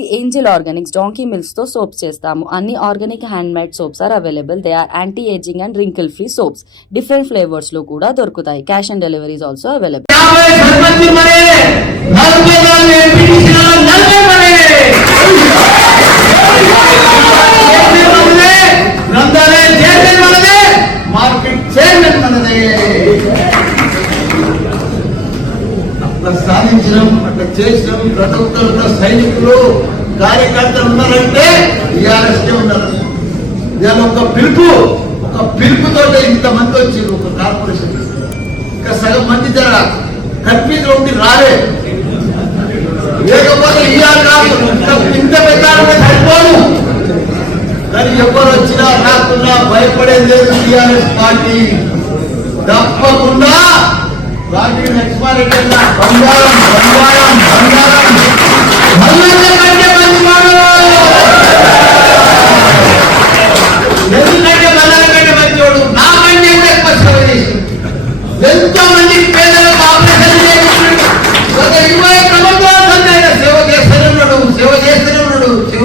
Angel organics donkey మిల్స్తో soaps చేస్తాము. అన్ని organic hand made soaps are available. They are anti ageing and wrinkle free soaps. Different ఫ్లేవర్స్లో కూడా దొరుకుతాయి. Cash on deliveries also available. అట్లా సాధించడం అట్లా చేసినాం ప్రతి ఒక్కరు సైనికులు కార్యకర్తలు ఉన్నారంటే టీఆర్ఎస్ ఉన్నారు. ఇవాళ ఒక పిలుపు ఒక పిలుపుతో ఇంతమంది వచ్చింది ఒక కార్పొరేషన్. ఇంకా సగం మంది జర కన్ఫ్యూజ్ ఉండి రాలే. లేకపోతే ఇవాళ కాదు ఇంత పెట్టాలంటే సరిపోదు. కానీ ఎవరు వచ్చినా రాకున్నా భయపడేది లేదు టీఆర్ఎస్ పార్టీ. తప్పకుండా పార్టీ లక్ష్మారెడ్డి బంగారం బంగారం బంగారం. మల్లన్న కంటే బంగారం ఎందుకంటే మల్లన్న కంటే మంచోడు నా కంటే ఎక్కువ సేవ చేసిండు. ఎంతో మంది పేదలకు ఆపరేషన్ చేయించాడు ఒక ఇరవై ఆయన సేవ చేస్తూనే ఉన్నాడు. సేవ చేస్తూనే ఉన్నాడు సేవ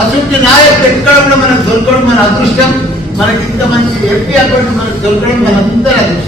అసలు నాయకుడు ఎక్కడ మనం దొరకడం. మన అదృష్టం. మనకి ఇంత మంచి ఎంపీ అక్కడ మనకు దొరకడం. మన అందరి అదృష్టం.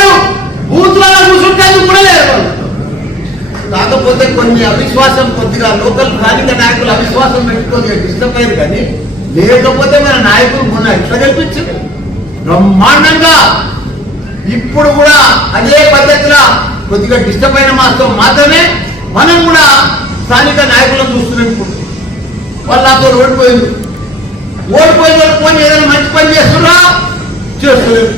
కాకపోతే కొన్ని అవిశ్వాసం కొద్దిగా లోకల్ స్థానిక నాయకులు అవిశ్వాసం పెట్టుకొని డిస్టర్బ్ అయ్యారు కానీ లేకపోతే మన నాయకులు మొన్న ఎట్లా కల్పించారు బ్రహ్మాండంగా! ఇప్పుడు కూడా అదే పద్ధతిలో కొద్దిగా డిస్టర్బ్ అయిన మాత్రం మాత్రమే మనం కూడా స్థానిక నాయకులను చూస్తున్నాం ఇప్పుడు వాళ్ళు నాతో ఓడిపోయింది. ఓడిపోయిన వాళ్ళు పోయి ఏదైనా మంచి పని చేస్తున్నా? చేస్తున్నారు